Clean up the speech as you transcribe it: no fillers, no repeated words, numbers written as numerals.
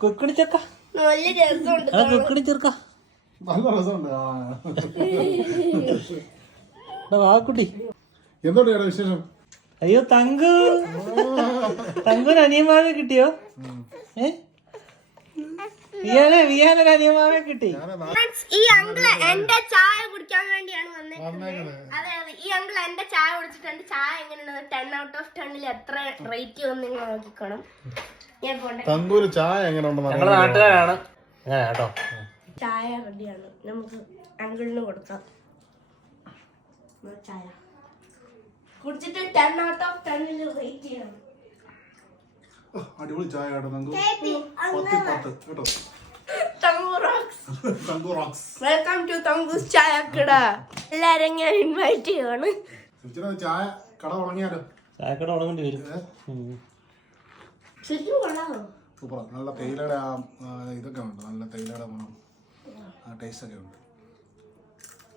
കുക്കണി ചെക്ക കുക്കണി ചെറുക്ക നല്ല രസമുണ്ട്. വാക്കുട്ടി എന്തുണ്ട് വിശേഷം? അയ്യോ തങ്കുന് അനിയമാവെ കിട്ടിയോ? വിയാനൊരു അനിയമാവെ കിട്ടി. ഈ അങ്കിള് എന്റെ ചായ കുടിക്കാൻ വേണ്ടിയാണ് വന്നേക്കുന്നത്. അതെ അതെ, ഈ അങ്കിള് എന്റെ ചായ കുടിച്ചിട്ടുണ്ട്. ചായ എങ്ങനെയാണ് 10 out of 10 എത്ര റേറ്റ് വന്ന് നിങ്ങൾ നോക്കിക്കോണം. ഞാൻ പോട്ടെ. തങ്കൂര് ചായ എങ്ങനെ ഉണ്ടെന്ന് ഞങ്ങളുടെ നാട്ടുകാരാണ് കേട്ടോ. ചായ റെഡിയാണ്, നമുക്ക് അങ്കിളിന് കൊടുക്കാം. ചായ കുടിച്ചിട്ട് 10 out of 10 റേറ്റ് ചെയ്യണം. അടിപൊളി ചായ കേട്ടോ തങ്കു. 10 കേട്ടോ. തങ്കു റോക്സ്. വെൽക്കം ടു തങ്കൂസ് ചായക്കട. എല്ലാരും ഞാൻ ഇൻവൈറ്റ് ചെയ്യാണ്. ചായ കട തുടങ്ങിയാലോ? ചായക്കട തുടങ്ങേണ്ടി വരും. ശരിക്കും കൊള്ളാമോ? സൂപ്പർ. നല്ല തേയിലയുടെ ഇതൊക്കെ ഉണ്ട്, നല്ല തേയിലയുടെ മണം, ടേസ്റ്റ് ഒക്കെ ഉണ്ട്.